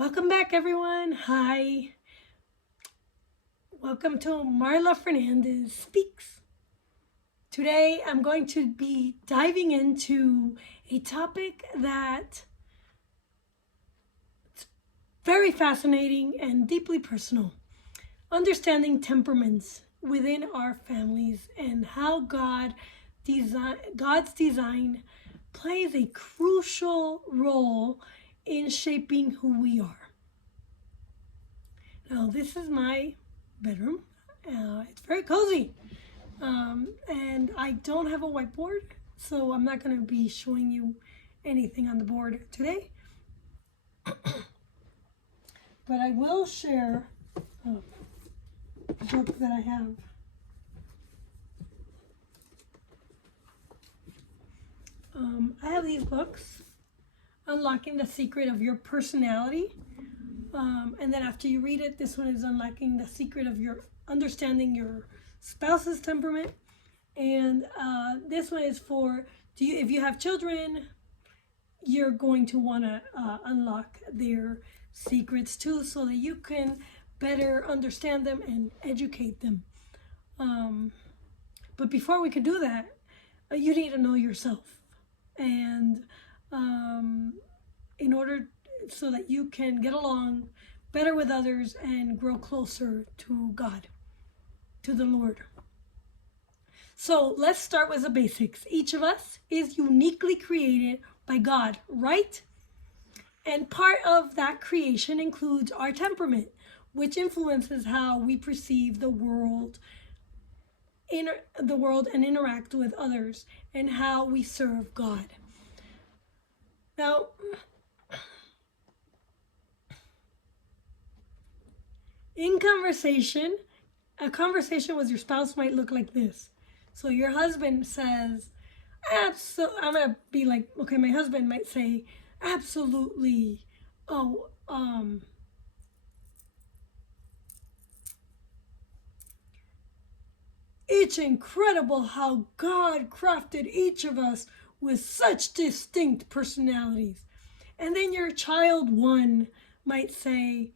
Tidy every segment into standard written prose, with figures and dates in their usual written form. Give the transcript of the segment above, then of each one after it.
Welcome back, everyone. Hi. Welcome to Marla Fernandez Speaks. Today, I'm going to be diving into a topic that's very fascinating and deeply personal. Understanding temperaments within our families and how God's design plays a crucial role in shaping who we are. Now, this is my bedroom. It's very cozy. And I don't have a whiteboard, so I'm not going to be showing you anything on the board today. But I will share a book that I have. I have these books, Unlocking the Secret of Your Personality. And then after you read it, this one is Unlocking the Secret of Your Understanding Your Spouse's Temperament. And this one is for, if you have children, you're going to want to unlock their secrets too, so that you can better understand them and educate them. But before we can do that, you need to know yourself. And in order so that you can get along better with others and grow closer to God, to the Lord. So let's start with the basics. Each of us is uniquely created by God, right? And part of that creation includes our temperament, which influences how we perceive the world and interact with others, and how we serve God. Now, in conversation, a conversation with your spouse might look like this. So your husband says, I'm going to be like, okay, my husband might say, absolutely, it's incredible how God crafted each of us with such distinct personalities. And then your child one might say,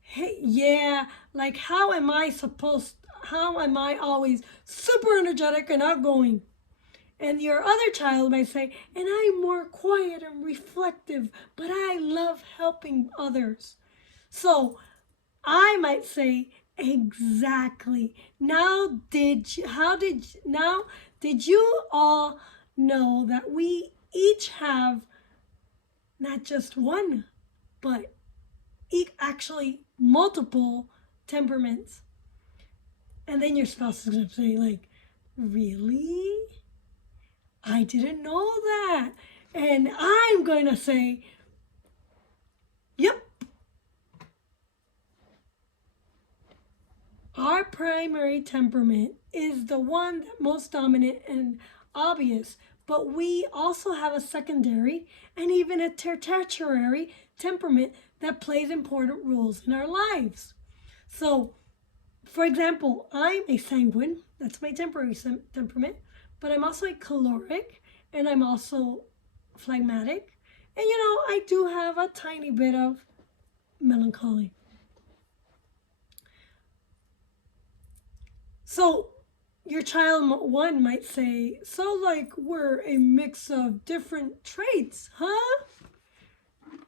hey, yeah, like how am I always super energetic and outgoing? And your other child might say, and I'm more quiet and reflective, but I love helping others. So I might say, exactly. Now, did you all know that we each have not just one, but actually multiple temperaments? And then your spouse is going to say, like, really? I didn't know that. And I'm going to say, yep. Our primary temperament is the one that's most dominant and obvious, but we also have a secondary and even a tertiary temperament that plays important roles in our lives. So, for example, I'm a sanguine, that's my temperament, but I'm also a choleric, and I'm also phlegmatic, and I do have a tiny bit of melancholy. So your child one might say, so like we're a mix of different traits, huh?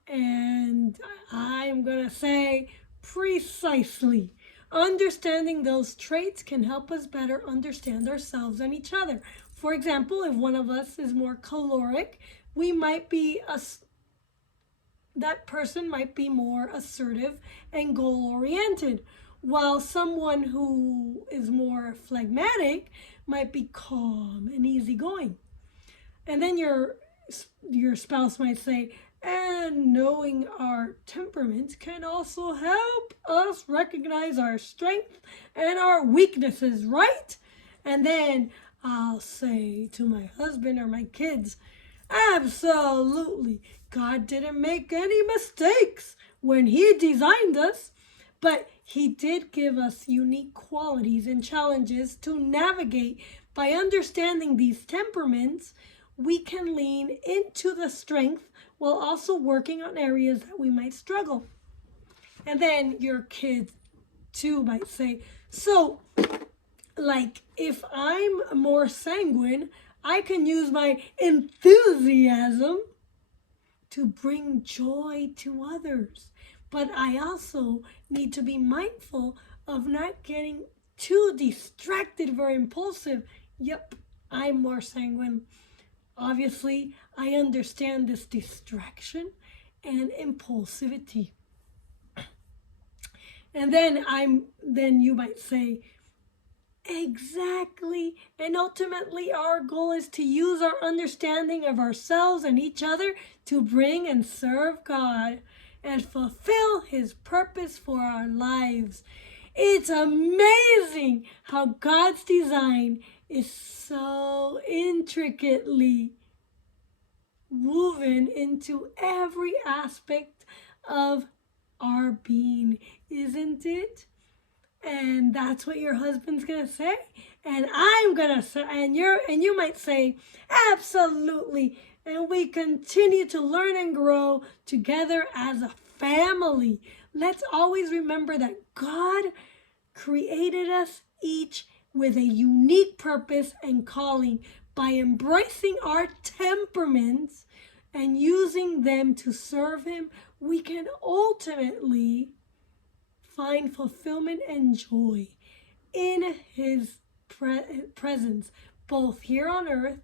And I'm gonna say, precisely. Understanding those traits can help us better understand ourselves and each other. For example, if one of us is more choleric, that person might be more assertive and goal-oriented, while someone who is more phlegmatic might be calm and easygoing. And then your spouse might say, and knowing our temperaments can also help us recognize our strengths and our weaknesses, right? And then I'll say to my husband or my kids, absolutely, God didn't make any mistakes when He designed us, but He did give us unique qualities and challenges to navigate. By understanding these temperaments, we can lean into the strength while also working on areas that we might struggle. And then your kids too might say, so, like, if I'm more sanguine, I can use my enthusiasm to bring joy to others. But I also need to be mindful of not getting too distracted or impulsive. Yep, I'm more sanguine. Obviously, I understand this distraction and impulsivity. And then you might say, exactly. And ultimately, our goal is to use our understanding of ourselves and each other to bring and serve God and fulfill His purpose for our lives. It's amazing how God's design is so intricately woven into every aspect of our being, isn't it? And that's what your husband's gonna say, and I'm gonna say, and you might say, absolutely. And we continue to learn and grow together as a family. Let's always remember that God created us each with a unique purpose and calling. By embracing our temperaments and using them to serve Him, we can ultimately find fulfillment and joy in His presence, both here on earth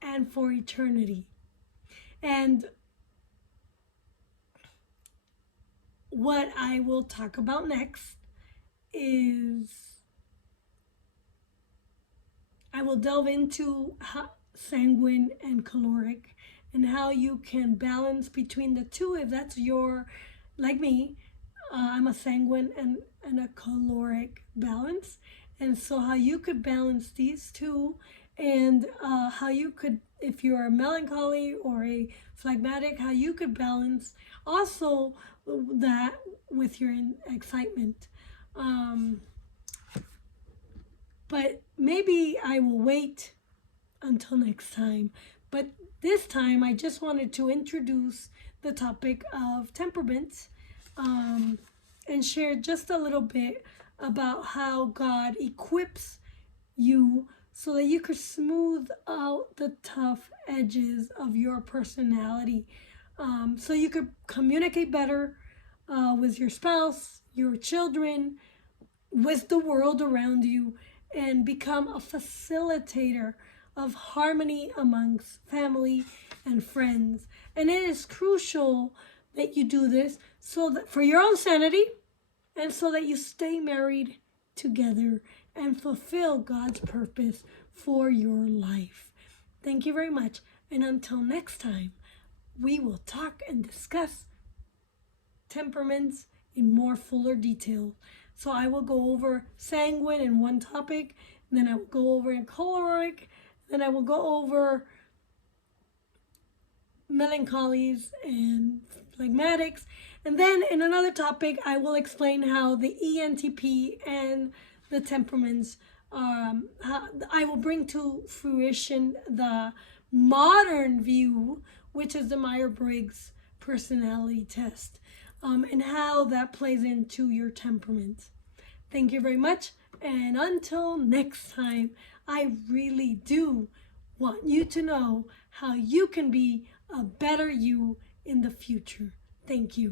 and for eternity. And what I will talk about next is I will delve into sanguine and caloric and how you can balance between the two if that's your, like me, I'm a sanguine and a caloric balance. And so how you could balance these two, and how you could, if you're a melancholy or a phlegmatic, how you could balance also that with your excitement. But maybe I will wait until next time. But this time I just wanted to introduce the topic of temperaments, and share just a little bit about how God equips you so that you could smooth out the tough edges of your personality, so you could communicate better with your spouse, your children, with the world around you, and become a facilitator of harmony amongst family and friends. And it is crucial that you do this so that for your own sanity, and so that you stay married together and fulfill God's purpose for your life. Thank you very much. And until next time, we will talk and discuss temperaments in more fuller detail. So I will go over sanguine in one topic, then I will go over in caloric, then I will go over melancholies and phlegmatics, and then in another topic I will explain how the ENTP and the temperaments, I will bring to fruition the modern view, which is the Myers-Briggs personality test, and how that plays into your temperament. Thank you very much, and until next time, I really do want you to know how you can be a better you in the future. Thank you.